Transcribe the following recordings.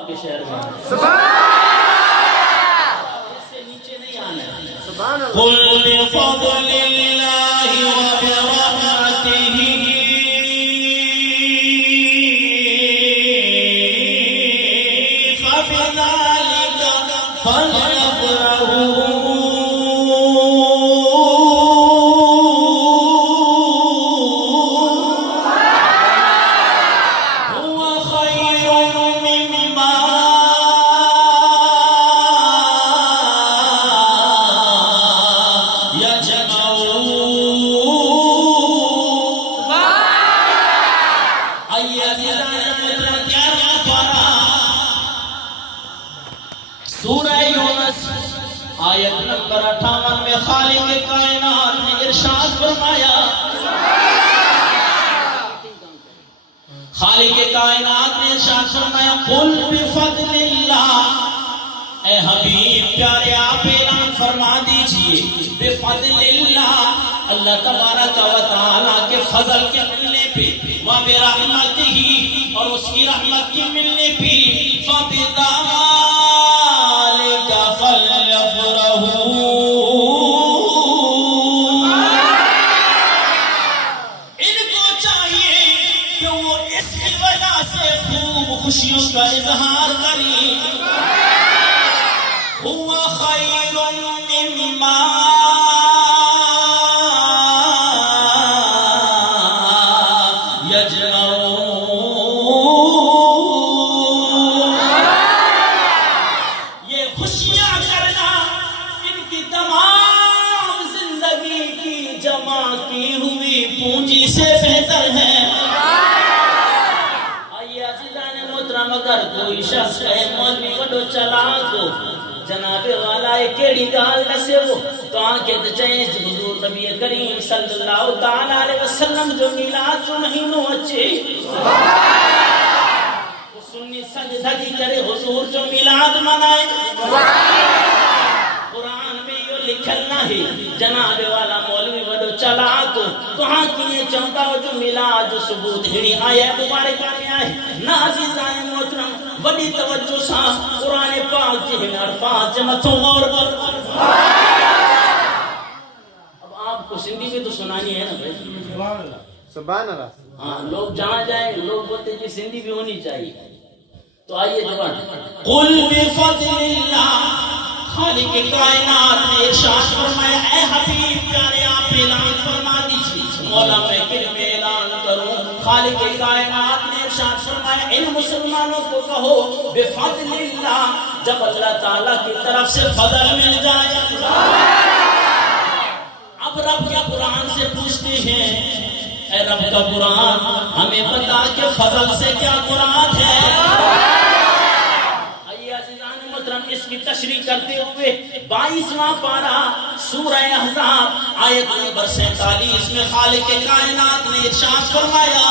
کے شہر میں اس سے نیچے نہیں آنا ہے. قل بفضل اللہ وبرحمتہ فبذلک فلیفرحوا سورہ یونس آیت نمبر 58 میں خالق کائنات نے ارشاد فرمایا. خالق کائنات نے ارشاد فرمایا قل بفضل اللہ. اے حبیب پیارے آپ اعلان فرما دیجئے بفضل اللہ، اللہ تبارک و تعالیٰ کے فضل کے ملنے پہ، وبرحمتہ اور اس کی رحمت کے ملنے پہ، فبذلک خوشیوں کا اظہار کریں. هو خیر مما یجمعون. یہ خوشیاں کرنا ان کی تمام زندگی کی جمع کی ہوئی پونجی سے بہتر ہے. مگر کوئی شخص کہے مولوی وڈو چلا کو جناب والا کیڑی گال نسے وہ تو آنکھیں چاہیں حضور نبی کریم صلی اللہ تعالیٰ علیہ وسلم جو میلاد جو مہینوں اچھے سنی سجدگی کرے حضور جو میلاد منائے. قرآن میں یہ لکھنا ہے جناب والا مولوی وڈو چلا کو تو ہاں کیے چاہتا ہو جو میلاد جو ثبوت ہڑی آیا مبارکہ میں آئے. نازیزان محترم بڑی توجہ سا قرآن پاک کے ہن الفاظ جمعتوں غور کر. اب آپ کو سندھی میں تو سنانی ہے نا بھائی. سبحان اللہ. ہاں لوگ جہاں جائیں لوگ بولتے کہ سندھی بھی ہونی چاہیے. تو آئیے جوان قل بفضل اللہ. خالق کائنات نے ارشاد فرمایا اے حبیب پیارے آپ اعلان فرما دیجیے. مولا میں کلمہ اعلان کروں. خالق کائنات نے ارشاد فرمایا ان مسلمانوں کو کہو بفضل اللہ، جب اللہ تعالیٰ کی طرف سے فضل مل جائے. اب رب کیا قرآن سے پوچھتے ہیں اے رب کا قرآن ہمیں بتا کہ فضل سے کیا مراد ہے. اس کی تشریح کرتے ہوئے 22واں پارہ سورہ احزاب آیت نمبر 47 میں خالق کائنات نے ارشاد فرمایا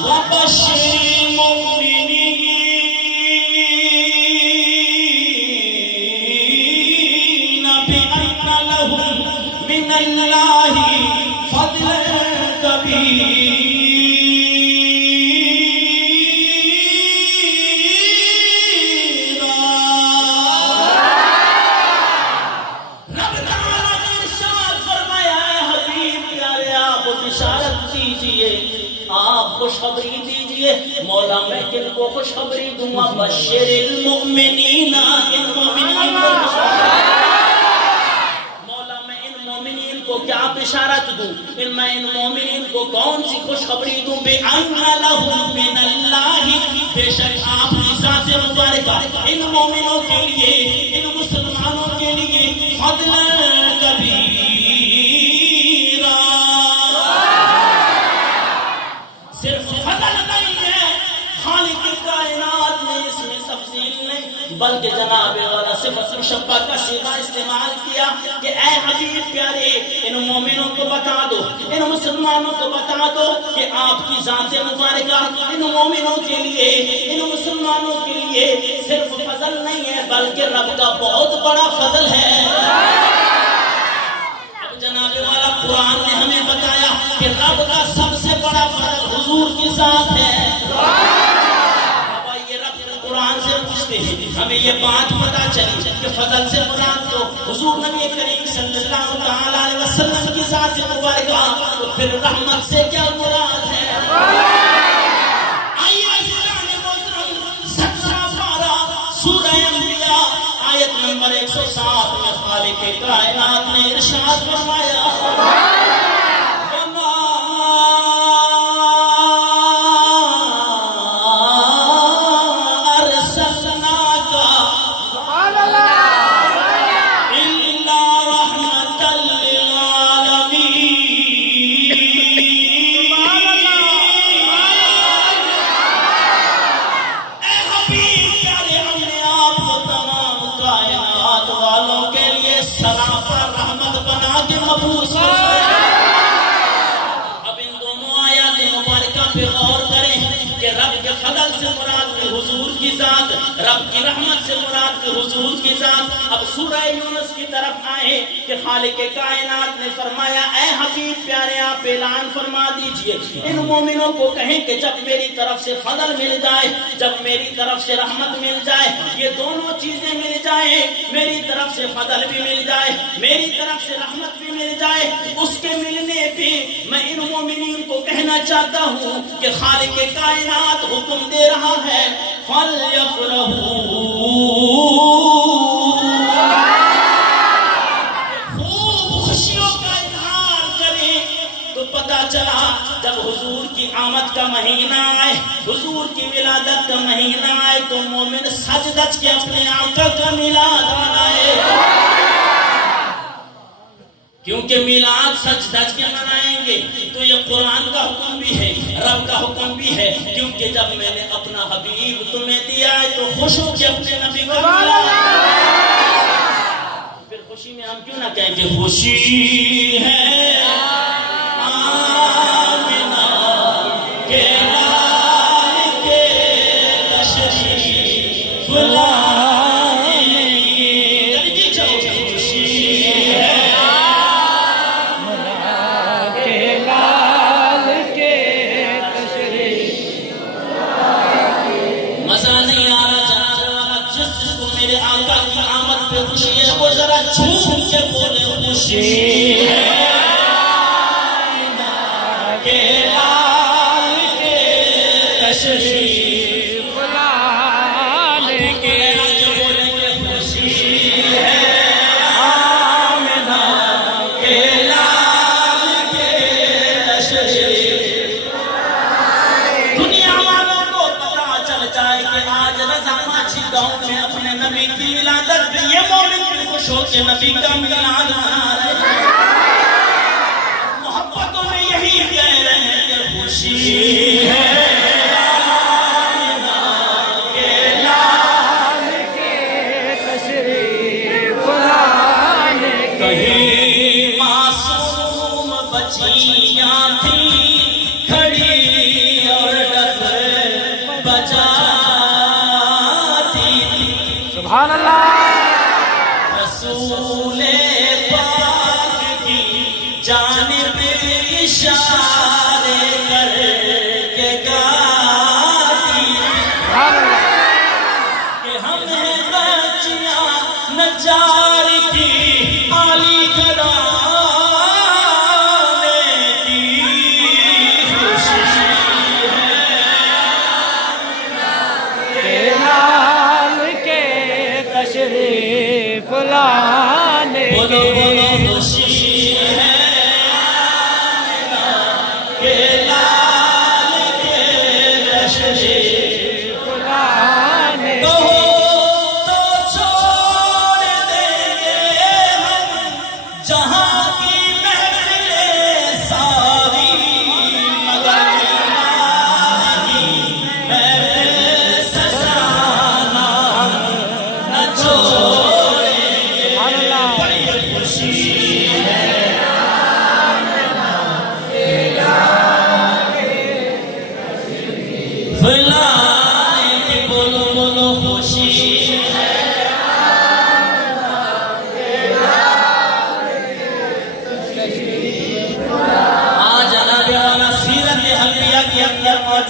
وَبَشِّرِ الْمُؤْمِنِينَ بِأَنَّ لَهُم مِّنَ اللَّهِ فَضْلًا كَبِيرًا. آپ خوشخبری دیجئے. مولا میں کن کو خوشخبری دوں گا بشر المؤمنین. ان مومنین کو مولا میں ان مومنین کو کیا بشارت دوں؟ میں ان مومنین کو کون سی خوشخبری دوں؟ بِأَنَّ لَهُم مِّنَ اللَّهِ، بے شک آپ کی ذات مبارکہ ان مومنوں کے لیے ان مسلمانوں کے لیے فضل کبیر. صرف فضل نہیں ہے، خالق کائنات نے اس میں تفصیل نہیں بلکہ جناب والا صفت مشبہ کا صیغہ استعمال کیا کہ اے حبیب پیارے ان مومنوں کو بتا دو، ان مسلمانوں کو بتا دو کہ آپ کی ذات مبارکہ ان مومنوں کے لیے ان مسلمانوں کے لیے صرف فضل نہیں ہے بلکہ رب کا بہت بڑا فضل ہے. اب جناب والا قرآن نے ہمیں بتایا کہ رب کا سب سے بڑا فضل حضور کی ذات ہے. اب یہ رب قرآن سے پوچھتے دیتے ہیں ہمیں یہ بات پتا چلی کہ فضل سے مراد تو حضور نبی کریم صلی اللہ تعالی علیہ وسلم کی ذات مبارکہ، تو پھر رحمت سے کیا مراد ہے؟ آئیے عزیزان محترم 17 پارہ سورہ انبیاء آیت نمبر 107 میں خالق کائنات نے ارشاد فرمایا فضل سے مراد کی حضور کی ذات، رب کی رحمت سے مراد کی حضور کی ذات۔ اب سورہ یونس کی طرف آئے کہ خالق کائنات نے فرمایا اے حبیب پیارے آپ اعلان فرما دیجئے ان مومنوں کو کہیں کہ جب میری طرف سے فضل مل جائے، جب میری طرف سے رحمت مل جائے، یہ دونوں چیزیں مل جائیں، میری طرف سے فضل بھی مل جائے، میری طرف سے رحمت بھی مل جائے، اس کے ملنے پہ میں ان مومنین کو کہنا چاہتا ہوں کہ خالق کائنات حکم دے رہا ہے فَلْيَفْرَحُوا، خوب خوشیوں کا اظہار کریں۔ تو پتا چلا جب حضور کی آمد کا مہینہ آئے، حضور کی ولادت کا مہینہ آئے، تو مومن سج دج کے اپنے آقا کا میلاد منائے، کیونکہ میلاد سچ دج کے منائیں گے تو یہ قرآن کا حکم بھی ہے، رب کا حکم بھی ہے، کیونکہ جب میں نے اپنا حبیب تمہیں دیا ہے تو خوش ہو کے اپنے نبی کا میلاد۔ پھر خوشی میں ہم کیوں نہ کہیں کہ خوشی ہے آمنہ کے لال کے تشریف لانے، درجی چاہو خوشی ہے خوشی ہے، وہ ذرا جھوم کے بولے خوشی ہے آمنہ کے لال کے تشریف لانے کے، جو بولیں گے خوشی ہے آمنہ کے لال کے تشریف لانے۔ دنیا والوں کو پتا چل جائے کہ آج رضا ماچھی گاؤں میں اپنے نبی کی ولادت پہ یہ مومن بھی خوش ہو کے نبی کا میلاد منا رہے ہیں، محبتوں میں یہی کہہ رہے ہیں کہ خوشی ہے آمنہ کے لال کے تشریف لانے کے۔ کہیں معصوم بچیاں تھیں کھڑی اور ڈگر بجاتی تھی، سبحان اللہ، رسول پاک کی جانب اشارے کر کے گاتی کہ ہم ہیں بچیاں نجار کی عالی گھرانے کی، خوشی ہے کے لال کے تشریف لانے کے، خوشی ہے آمنہ کے لال کے تشریف لانے۔ تو چھوڑ دے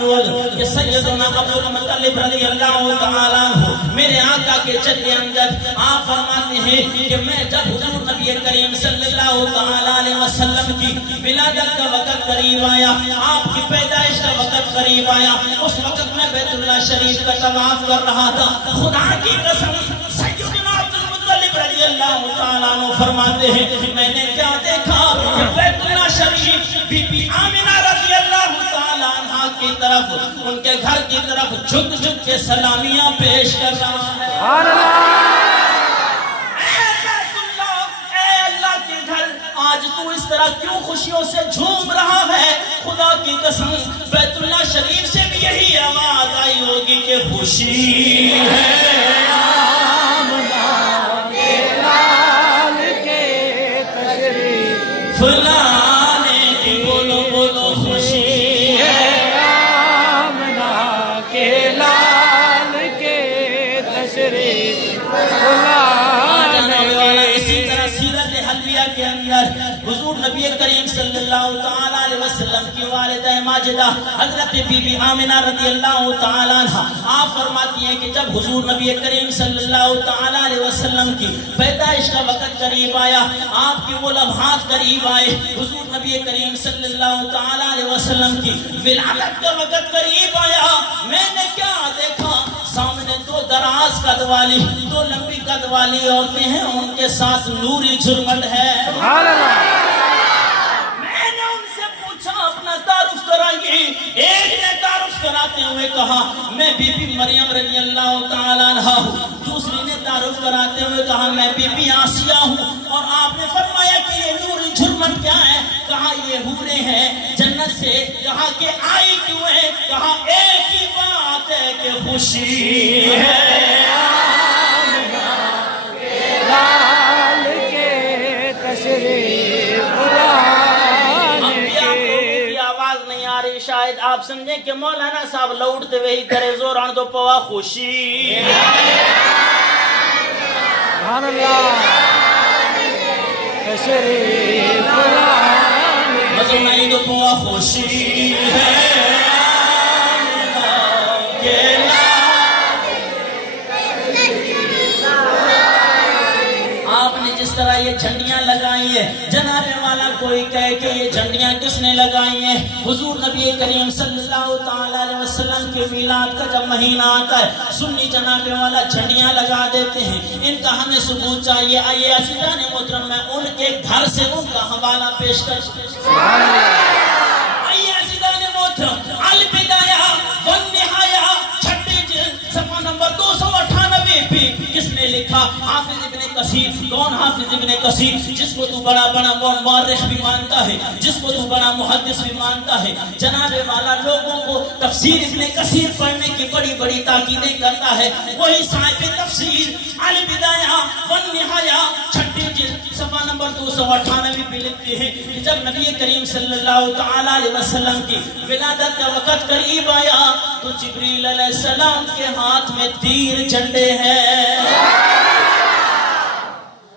موجود یہ سیدنا ابو مطلب رضی اللہ تعالیٰ عنہ میرے آقا کے جد امجد آپ فرماتے ہیں کہ میں جب حضور نبی کریم صلی اللہ تعالیٰ علیہ وسلم کی ولادت کا وقت قریب آیا، آپ کی پیدائش کا وقت قریب آیا، اس وقت میں بیت اللہ شریف کا طواف کر رہا تھا، خدا کی قسم سیدنا عبد المطلب رضی اللہ تعالیٰ عنہ فرماتے ہیں کہ میں نے کیا دیکھا کہ بیت اللہ شریف بی بی آمنہ رضی اللہ تعالیٰ عنہ کی طرف، ان کے گھر کی طرف جھک جھک کے سلامیاں پیش کر رہا ہے۔ سبحان اللہ، آج تو اس طرح کیوں خوشیوں سے جھوم رہا ہے؟ خدا کی قسم بیت اللہ شریف سے بھی یہی آواز آئی ہوگی کہ خوشی ہے آمنہ کے لال کے تشریف فلانے کی، بولو بولو خوشی ہے آمنہ کے لال کے تشریف فلانے کے۔ اسی طرح سیرت حلبیہ کے اندر حضور نبی کریم صلی اللہ تعالیٰ علیہ وسلم کی والدہ ماجدہ حضرت بی بی آمنہ رضی اللہ تعالیٰ عنہ آپ فرماتی ہیں کہ جب حضور نبی کریم صلی اللہ تعالیٰ علیہ وسلم کی پیدائش کا وقت قریب آیا، آپ کی وہ لمحات قریب آئے، حضور نبی کریم صلی اللہ تعالیٰ علیہ وسلم کی ولادت کا وقت قریب آیا، میں نے کیا دیکھا؟ سامنے دو دراز قد والی، دو لمبی قد والی عورتیں ہیں، ان کے ساتھ نوری جھرمٹ ہے۔ سبحان اللہ، میں نے ان سے پوچھا اپنا تعارف کرائیے، ایک نے تعارف کراتے ہوئے کہا میں بی بی مریم رضی اللہ تعالیٰ عنہ ہوں، دوسری نے تعارف کراتے ہوئے کہا میں بی بی آسیہ ہوں، اور آپ نے فرمایا کہ یہ نوری جھرمٹ کیا ہے؟ کہا یہ حوریں ہیں جنت سے۔ کہا کہ آئی کیوں ہے؟ کہا ایک ہی بات ہے کہ خوشی ہے لال کے تشریف لانے کے۔ کی آواز نہیں آ رہی، شاید آپ سمجھیں کہ مولانا صاحب لوٹتے ہوئے ہی کرے زور آن دو پوا خوشی سبحان اللہ، تشریف لانے مزو نہیں دو پوا خوشی ہے آپ نے جس طرح یہ جھنڈیاں لگائی ہیں، جناب والا کوئی کہے کہ یہ جھنڈیاں کس نے لگائی ہیں؟ حضور نبی کریم صلی اللہ تعالیٰ علیہ وسلم کے میلاد کا جب مہینہ آتا ہے، سنی جناب والا جھنڈیاں لگا دیتے ہیں، ان کا ہمیں ثبوت چاہیے۔ آئیے عزیزان محترم میں ان کے گھر سے ان کا حوالہ پیش کر آئیے عزیزان محترم، البدایہ والنہایہ چھٹی جلد صفحہ نمبر 298 پہ کس نے لکھا؟ حافظ ابن کثیر۔ کون حافظ ابن کثیر؟ جس کو تو بڑا بڑا مورخ بھی مانتا ہے، جس کو تو بڑا محدث بھی مانتا ہے، جناب والا لوگوں کو تفسیر ابن کثیر پڑھنے کی بڑی بڑی تاکیدیں کرتا ہے، وہی صاحب تفسیر البدایہ والنہایہ چھٹی جلد صفحہ نمبر 298 پہ لکھتے ہیں کہ جب نبی کریم صلی اللہ تعالیٰ علیہ وسلم کی ولادت کا وقت قریب آیا تو جبریل علیہ السلام کے ہاتھ میں تیر جھنڈے ہیں۔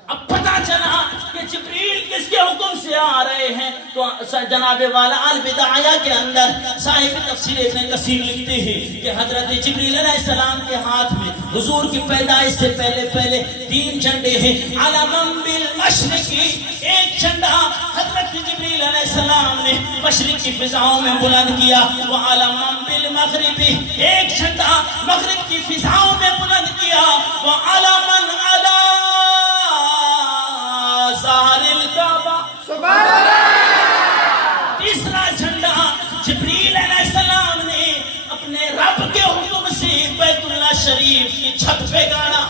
اب پتہ چلا کہ جبریل کس کے حکم سے آ رہے ہیں، تو جناب والا البدایہ کے اندر صاحب تفسیر ابن کثیر لکھتے ہیں کہ حضرت جبریل علیہ السلام کے ہاتھ میں حضور کی پیدائش سے پہلے تین جھنڈے ہیں۔ علمم بالمشرقی، ایک جھنڈا حضرت جبریل علیہ السلام نے مشرق کی فضاؤں میں بلند کیا، وعلمم بالمغربی، ایک جھنڈا مغرب کی فضاؤں میں بلند کیا، وعلمن علی ظہر الکعبہ، سبحان اللہ، تیسرا جھنڈا جبریل علیہ السلام نے اپنے رب کے حکم سے بیت اللہ شریف کی چھت پہ گاڑا۔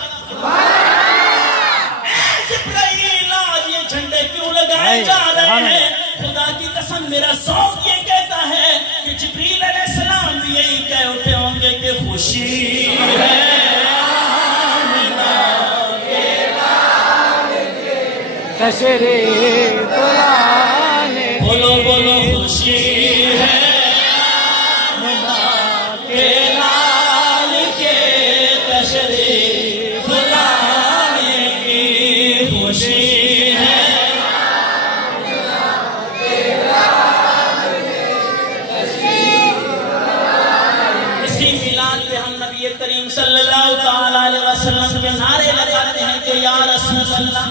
اے جبرائیل، آج یہ جھنڈے کیوں لگائے جا رہے ہیں؟ خدا کی قسم میرا ذوق یہ کہتا ہے کہ جبریل علیہ السلام بھی یہی کہہ اٹھے ہوں گے کہ خوشی ہے تشریف لانے بولو بولو خوشی ہے کے لال کے تشریف لانے کی خوشی ہے۔ وسلم کے نعرے لگاتے ہیں کہ یا رسول اللہ.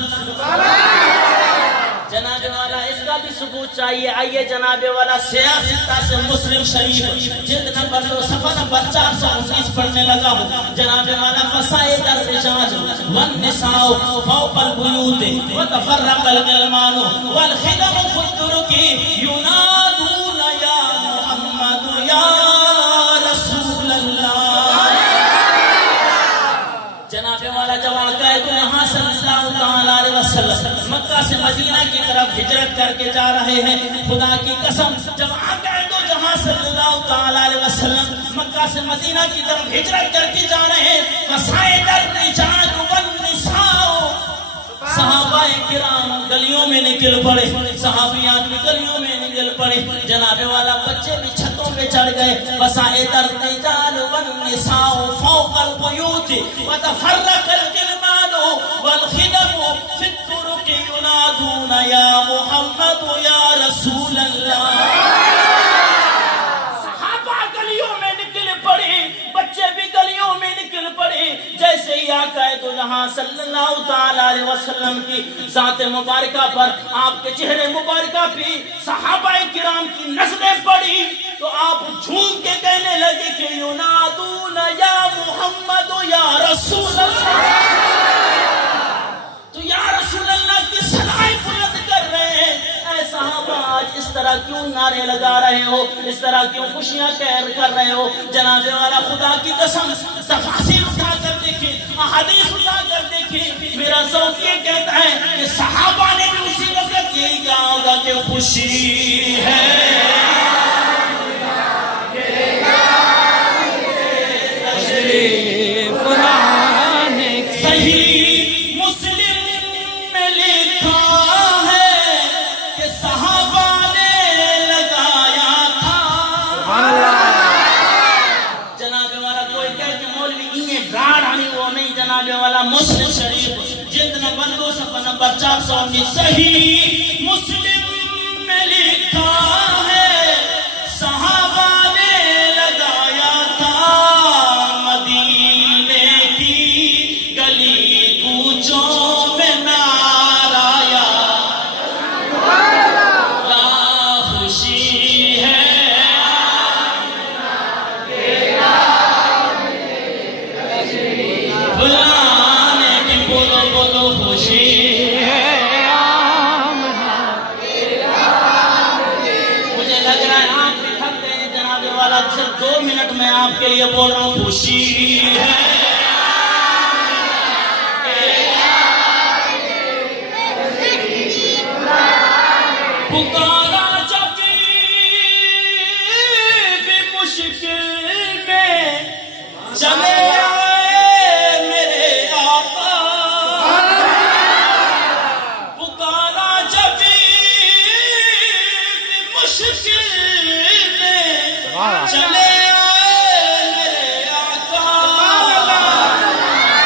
جناب والا اس کا بھی ثبوت چاہیے. آئیے جناب والا سیاستہ سے مسلم شریف جلد نمبر 2 صفحہ نمبر 419 پڑھنے لگا ہوں. جناب والا فسائد الرجال والنساء فوق البیوت وتفرق الغلمان والخدم في الطرق ينادون یا محمد یا رسول اللہ. جناب والا جب عقائد یہاں صلی اللہ تعالیٰ علیہ وسلم مکہ سے مدینہ کی طرف ہجرت کر کے جا رہے ہیں, خدا کی قسم جب عقائد جہاں صلی اللہ تعالیٰ علیہ وسلم مکہ سے مدینہ کی طرف ہجرت کر کے جا رہے ہیں, فسائد الرجال والنساء, صحابہ کرام گلیوں میں نکل پڑے, صحابیات بھی گلیوں میں نکل پڑے. جناب والا بچے بھی چھتوں پہ چڑھ گئے. فسائد الرجال والنساء فوق البیوت وتفرق الغلمان والخدم في الطرق ينادون یا محمد یا رسول اللہ. صحابہ گلیوں میں نکل پڑے, بچے بھی گلیوں میں نکل پڑے. جیسے ہی آقا دو جہاں صلی اللہ تعالیٰ علیہ وسلم کی ذات مبارکہ پر, آپ کے چہرے مبارکہ پہ صحابہ کرام کی نظریں پڑی تو آپ جھوم کے کہنے لگے کہ ینادون یا محمد یا رسول اللہ. تو یا رسول اللہ کی صدائیں بلند کر رہے ہیں. اے صحابہ آج اس طرح کیوں نعرے لگا رہے ہو, اس طرح کیوں خوشیاں کر رہے ہو؟ جناب والا خدا کی قسم تفاصیل اٹھا کر دیکھیں, احادیث اٹھا کر دیکھیں. میرا ذوق یہ کہتا ہے کہ صحابہ نے بھی اسی وقت یہی کہا ہوگا کہ خوشی ہے صحیح مسلم میں لکھا ہے کہ صحابہ نے لگایا تھا. جناب والا کوئی کہے کہ مولوی انہیں گاڑ ہمیں وہ نہیں. جناب والا مسلم شریف جلد نمبر 2 صفحہ نمبر 419 صحیح مسلم میں لکھا ہے صحابہ نے لگایا تھا مدینے کی گلی کوچوں میں نعرہ یا خوشی ہے بلانے کی, بولو بولو خوشی ہے. مجھے لگ رہا ہے آپ بھی تھک گئے ہیں جناب والا. صرف 2 منٹ میں آپ کے لیے بول رہا ہوں خوشی ہے. پکارا جب بھی مشکل میں چلے آئے میرے آقا. پکارا جب بھی مشکل میں چلے آئے میرے آقا.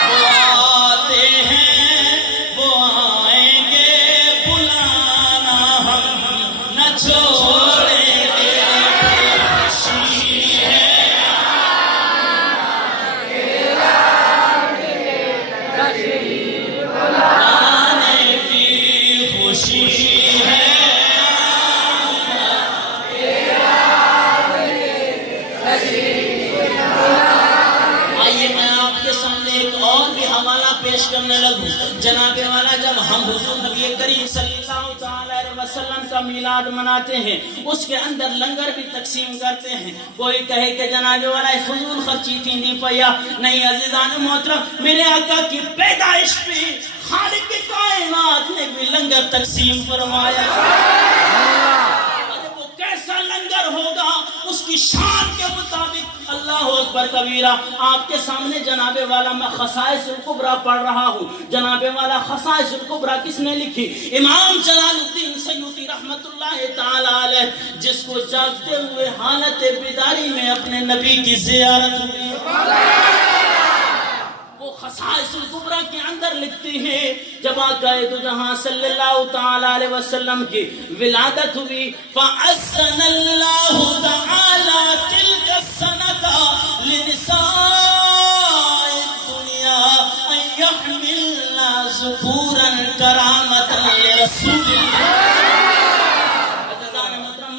وہ آتے ہیں وہ آئیں گے بلانا ہم نہ چھوڑیں گے. خوشی ہے آنے کی, خوشی ہے آئیے میں آپ کے سامنے ایک اور بھی حوالہ پیش کرنے لگوں. جناب والا جب ہم حضور نبی کریم صلی اللہ تعالیٰ علیہ وسلم کا میلاد مناتے ہیں اس کے اندر لنگر بھی تقسیم کرتے ہیں. کوئی کہے کہ جناب والا فضول خرچی تھی نہیں پیا. نہیں عزیزان محترم, میرے آقا کی پیدائش پہ خالق کائنات نے بھی لنگر تقسیم فرمایا. ارے وہ کیسا لنگر ہوگا اس کی شان کے مطابق. اللہ اکبر کبیرہ. آپ کے سامنے جناب والا میں خصائص الکبریٰ پڑھ رہا ہوں. جناب والا خصائص الکبریٰ کس نے لکھی؟ امام جلال الدین سیوطی رحمت اللہ تعالی علیہ, جس کو جاگتے ہوئے حالت بیداری میں اپنے نبی کی زیارت ہوئی. وہ خصائص الکبریٰ کے اندر لکھتی ہیں جب آقا دو جہاں صلی اللہ تعالیٰ علیہ وسلم کی ولادت ہوئی. فَأَسَّنَ اللَّهُ تَعَالَى تِلْكَ السَّنَةَ لِنِسَاءِ الدُّنْيَا يحملنا ذكورا کرامتا لرسول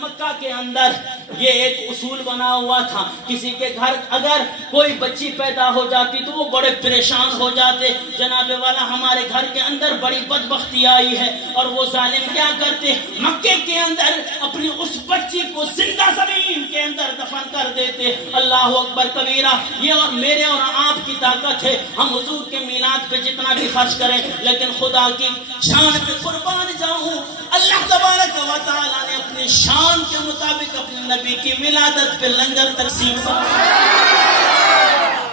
مکہ کے اندر یہ ایک اصول بنا ہوا تھا، کسی کے گھر اگر کوئی بچی پیدا ہو جاتی تو وہ بڑے پریشان ہو جاتے، جناب والا ہمارے گھر کے اندر بڑی بدبختی آئی ہے، اور وہ ظالم کیا کرتے، مکے کے اندر اپنی اس بچی کو زندہ زمین کے اندر دفن کر دیتے۔ اللہ اکبر کبیرہ، یہ اور میرے اور آپ کی طاقت ہے، ہم حضور کے میلاد پہ جتنا بھی خرچ کریں، لیکن خدا کی شان پہ قربان جاؤں، اللہ تبارک و تعالیٰ نے اپنی شان کے مطابق اپنے نبی کی ولادت پہ لنگر تقسیم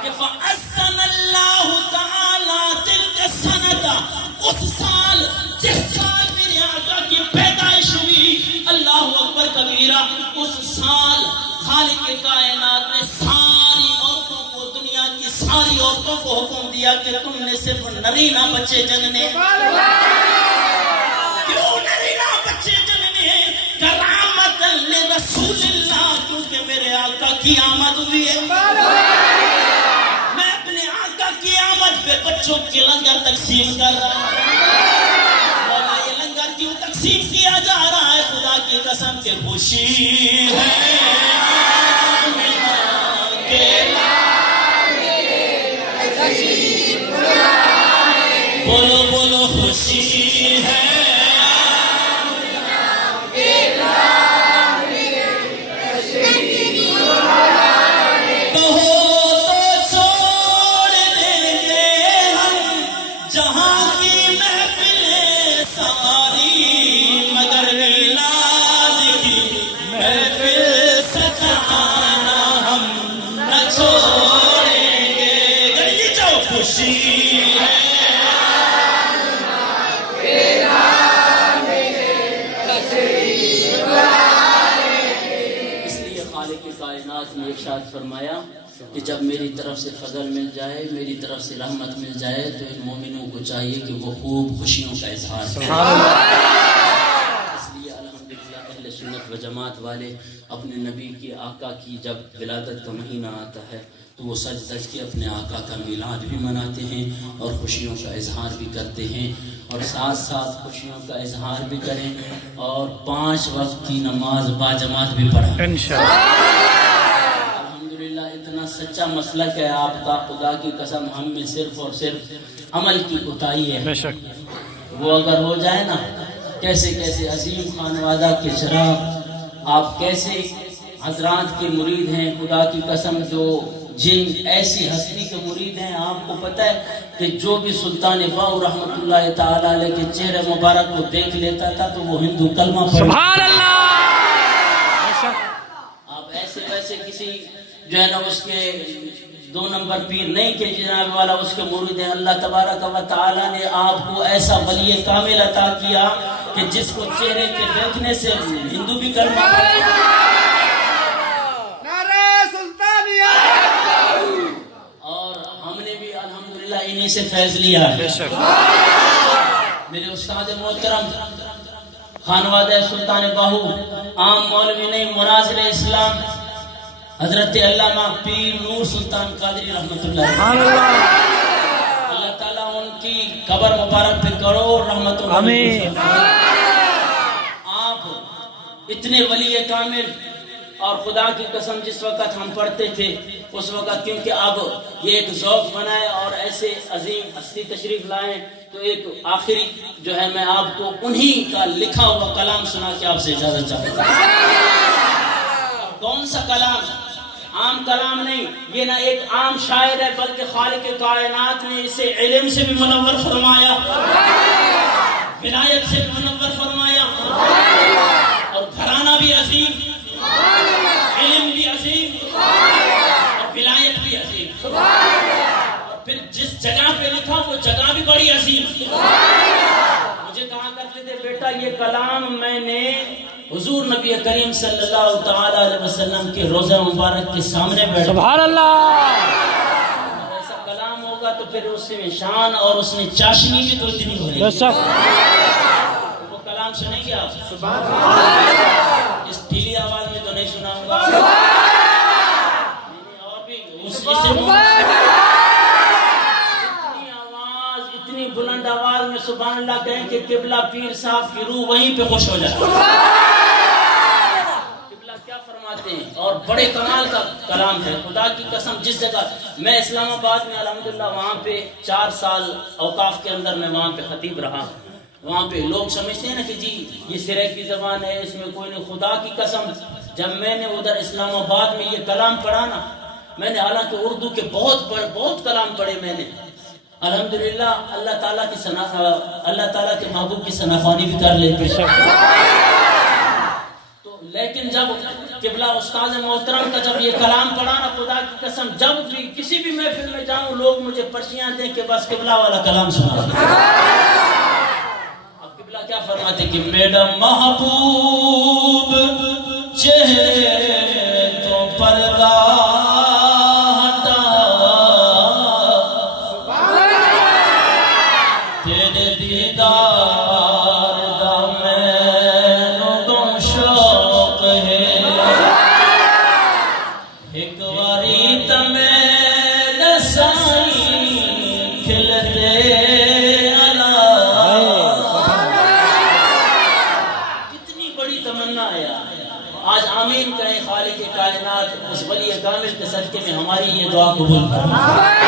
کہ فَأَحْسَنَ اللَّهُ تَعَالَى تِلْكَ السَّنَةَ، اس سال جس سال میرے آقا کی پیدائش ہوئی، اللہ اکبر کبیرہ، اس سال خالق کائنات نے ساری عورتوں کو، دنیا کی ساری عورتوں کو حکم دیا کہ تم نے صرف نرینہ بچے جننے۔ کیوں نرینہ بچے جننے؟ کرامت لرسول اللہ، کیونکہ میرے آقا کی آمد ہوئی ہے، میں اپنے آقا کی آمد پہ بچوں کے لنگر تقسیم کر رہا ہوں۔ مولا یہ لنگر کیوں تقسیم کیا جا رہا ہے؟ خدا کی قسم کہ خوشی ہے آمنہ کے بولو بولو خوشی ہے فرمایا کہ جب میری طرف سے فضل مل جائے، میری طرف سے رحمت مل جائے، تو ان مومنوں کو چاہیے کہ وہ خوب خوشیوں کا اظہار کریں۔ اس لیے الحمدللہ اہل سنت و جماعت والے اپنے نبی کی آقا کی جب ولادت کا مہینہ آتا ہے تو وہ سج دج کے اپنے آقا کا میلاد بھی مناتے ہیں اور خوشیوں کا اظہار بھی کرتے ہیں، اور ساتھ ساتھ خوشیوں کا اظہار بھی کریں، اور 5 وقت کی نماز باجماعت بھی پڑھیں انشاءاللہ۔ اتنا سچا مسلک ہے آپ کا، خدا کی قسم ہم میں صرف اور صرف عمل کی کوتاہی ہے، وہ اگر ہو جائے نا، کیسے کیسے عظیم خانوادہ کے چراغ، آپ کیسے حضرات کے مرید ہیں، خدا کی قسم جو جن ایسی ہستی کے مرید ہیں، آپ کو پتہ ہے کہ جو بھی سلطان باؤ رحمت اللہ تعالیٰ علیہ کے چہرے مبارک کو دیکھ لیتا تھا تو وہ ہندو کلمہ پڑھتا۔ سبحان اللہ۔ آپ ایسے ویسے کسی جو ہے نا اس کے 2 نمبر پیر نہیں کہ جناب والا اس کے مرید ہیں، اللہ تبارک و تعالیٰ نے آپ کو ایسا ولی کامل عطا کیا کہ جس کو چہرے کے دیکھنے سے ہندو بھی کلمہ پڑھتا۔ نعرہ سلطانیہ۔ اور ہم نے بھی الحمدللہ انہی سے فیض لیا ہے۔ میرے استاد محترم خانوادہ سلطان باہو، عام مولوی نہیں، مناظر اسلام حضرت علامہ پیر نور سلطان قادری رحمت اللہ علیہ، اللہ تعالیٰ ان کی قبر مبارک پہ کروڑ رحمت اللہ علیہ۔ آپ اتنے ولی کامل، اور خدا کی قسم جس وقت ہم پڑھتے تھے اس وقت، کیونکہ اب یہ ایک ذوق بنائے اور ایسے عظیم ہستی تشریف لائیں، تو ایک آخری جو ہے میں آپ کو انہی کا لکھا ہوا کلام سنا کے آپ سے اجازت چاہتا ہوں۔ کون سا کلام؟ عام کلام نہیں، یہ نہ ایک عام شاعر ہے، بلکہ خالق کائنات نے اسے علم سے بھی منور فرمایا، ولایت سے بھی منور فرمایا، اور گھرانہ بھی عظیم، علم بھی عظیم، اور ولایت بھی عظیم، اور پھر جس جگہ پہ لکھا وہ جگہ بھی بڑی عظیم۔ مجھے کہا کرتے تھے بیٹا یہ کلام میں نے حضور نبی کریم صلی اللہ تعالی علیہ وسلم کے روضہ مبارک کے سامنے بیٹھا، سبحان اللہ، ایسا کلام ہوگا تو پھر اس میں شان اور اس میں چاشنی بھی تو اتنی ہوگی۔ وہ کلام سنیں گے آپ؟ سبحان اللہ۔ اس ڈھیلی آواز میں تو نہیں سناؤں گا، اور بھی اتنی نماز اتنی بلند آواز میں سبحان اللہ کہیں کہ قبلہ پیر صاحب کی روح وہیں پہ خوش ہو جائے. قبلہ کیا فرماتے ہیں اور بڑے کمال کا کلام ہے. خدا کی قسم جس جگہ میں اسلام آباد میں الحمدللہ وہاں پہ 4 سال اوقاف کے اندر میں وہاں پہ خطیب رہا. وہاں پہ لوگ سمجھتے ہیں نا کہ جی یہ سرے کی زبان ہے اس میں کوئی نہیں. خدا کی قسم جب میں نے ادھر اسلام آباد میں یہ کلام پڑھا نا میں نے حالانکہ اردو کے بہت کلام پڑھے میں نے الحمدللہ اللہ تعالیٰ کے محبوب کی ثناخوانی بھی کر لیتے تو لیکن جب قبلہ استاد محترم کا جب یہ کلام پڑھا نا خدا کی قسم جب بھی کسی بھی محفل میں جاؤں لوگ مجھے پرچیاں دیں کہ بس قبلہ والا کلام سنا. اب قبلہ کیا فرماتے کہ میرا محبوب چہرے تو پردہ اس ولی کامل کے صدقے میں ہماری یہ دعا قبول فرمائے.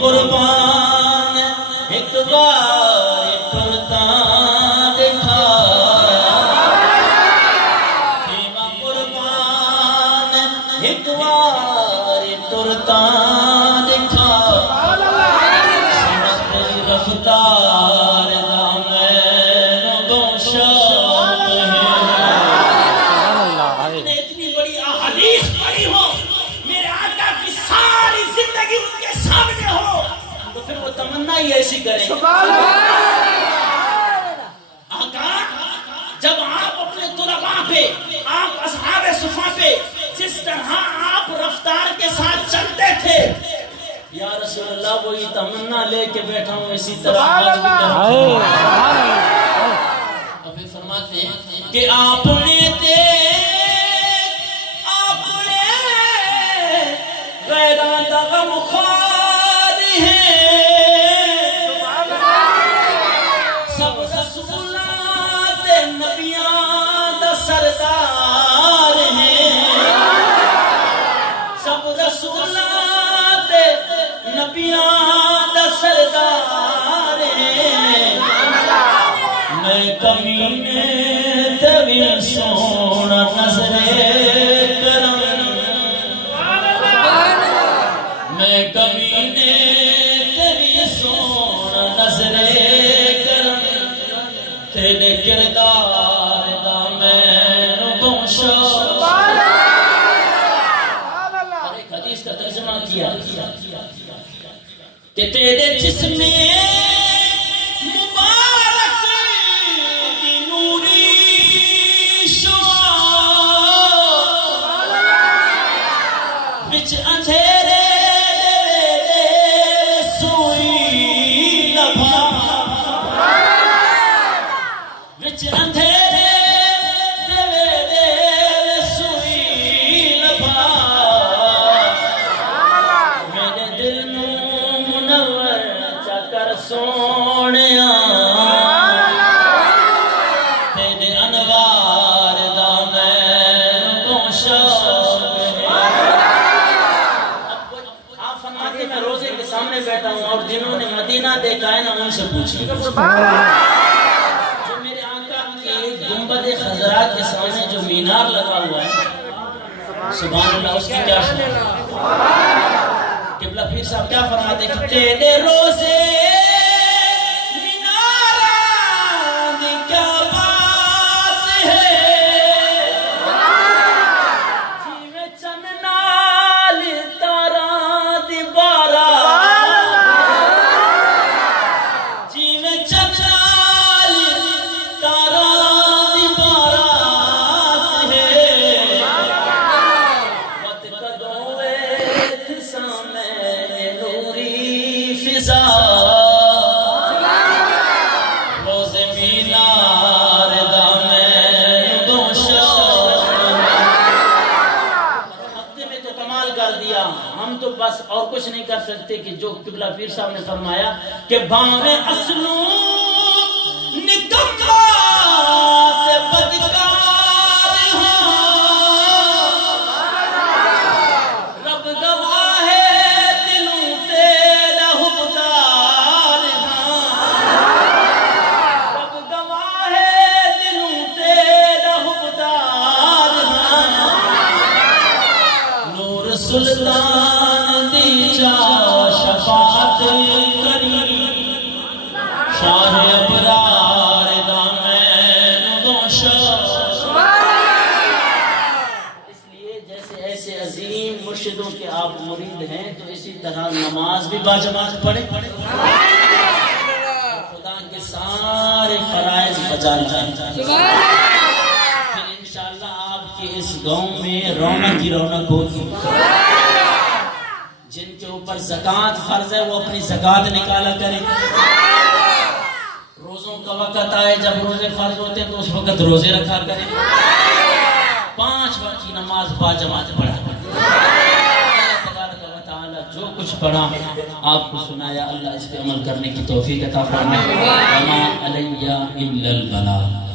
قربان ایک بار پرتا دکھا خیمہ قربان ایک بار پرتا دکھا سڑک رفتار دامن گوشت ہے. نے اتنی بڑی احادیث پڑھی ہو میرے آقا کی ساری زندگی ان کے سامنے ہو تو پھر وہ تمنا ہی ایسی کریں. آقا جب آپ اپنے طلباء پہ آپ اصحاب صفا پہ جس طرح آپ رفتار کے ساتھ چلتے تھے یا رسول اللہ وہی تمنا لے کے بیٹھا ہوں اسی طرح آج بھی ابھی فرماتے ہیں کہ آپ نے غیران دا غم خوار ہیں سب رسولات نبیان دا سردار ہیں سب رسولات نبیان دا سردار ہیں. میں کمینے تبھی سونا نظرے کمینے تیری سونا نظرے کرم تیرے کردار دا میں گوشا. اور ایک حدیث کا ترجمہ کیا کہ تیرے جسم مبارک دی نوری شعاع وچ اندھیرے اندھیرے دے سوئی لبا میرے دل نو منور چکر سونیا تیرے انوار دا میں گوشا. آپ فرماتے میں روزے کے سامنے بیٹھا ہوں اور جنہوں نے مدینہ دیکھا ہے نا ان سے پوچھیے جو میرے آقا کے گنبد خضرا کے سامنے جو مینار لگا ہوا ہے سبحان اللہ اس کی کیا شان قبلہ پیر صاحب کیا فرماتے کہ تیرے روزے میناران کیا بات ہے جیوے چمنال تارا دیبارا جیوے چمنال تارا دیبارا روز مینار دامن دوشا ہفتے میں تو کمال کر دیا ہم تو بس اور کچھ نہیں کر سکتے کہ جو قبلہ پیر صاحب نے فرمایا کہ باویں اصلوں نکمات بدکار ہوں رب گواہ ہے دلوں تیرا حبدار ہاں رب گواہ ہے دلوں تیرا حبدار ہاں نور سلطان دی جا شفاعت کری شاہ ابرار دامن دوشا اس لیے جیسے ایسے عظیم مرشدوں کے آپ مرید ہیں تو اسی طرح نماز بھی باجماعت پڑھیں خدا کے سارے فرائض بجا لائیں پھر انشاءاللہ آپ کے اس گاؤں میں رونق ہی رونق ہوگی جن کے اوپر زکوٰۃ فرض ہے وہ اپنی زکوٰۃ نکالا کریں روزوں کا وقت آئے جب روزے فرض ہوتے ہیں تو اس وقت روزے رکھا کریں 5 وقت کی نماز باجماعت پڑھا کریں اللہ تبارک و تعالی جو کچھ پڑھا آپ کو سنایا اللہ اس پہ عمل کرنے کی توفیق عطا فرمائے وما علیہ الا البلاغ